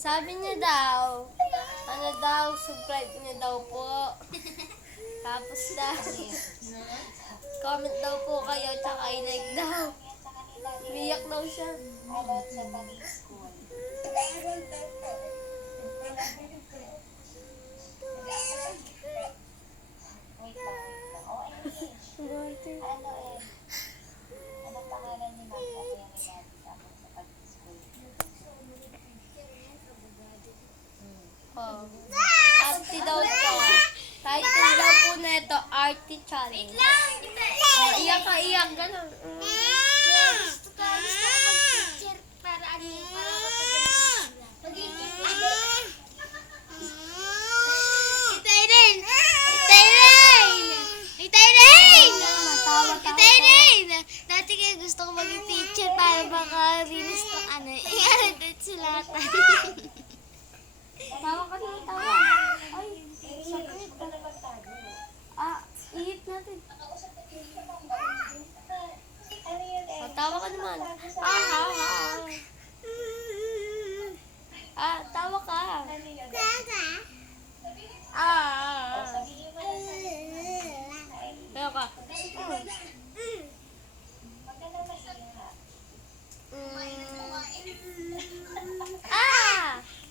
Sabi niya daw, ano daw, subscribe niya daw po. Tapos daw, comment daw po kayo, tsaka i-like daw. Umiyak daw siya. Ano pangalan ni Ma'am Katerina sa pag-school? Oh. Arty daw to. Title daw po na ito, Arty Challenge. Oh, iyak ka, iyak. Ganun. Gusto ko mag-teacher para ano, para magiging Dati kaya gusto ko maging teacher para makarinis ng ano. I-edit sila. Tawa ka na, tawa. Ay, sakit. Ihit natin. Tawa ka naman. Tawa ka. Tawa ka.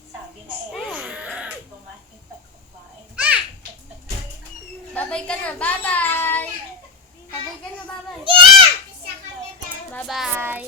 Sabi na kumain pa kumain. Babay ka na, bye-bye. Babay ka na, bye-bye. Bye-bye.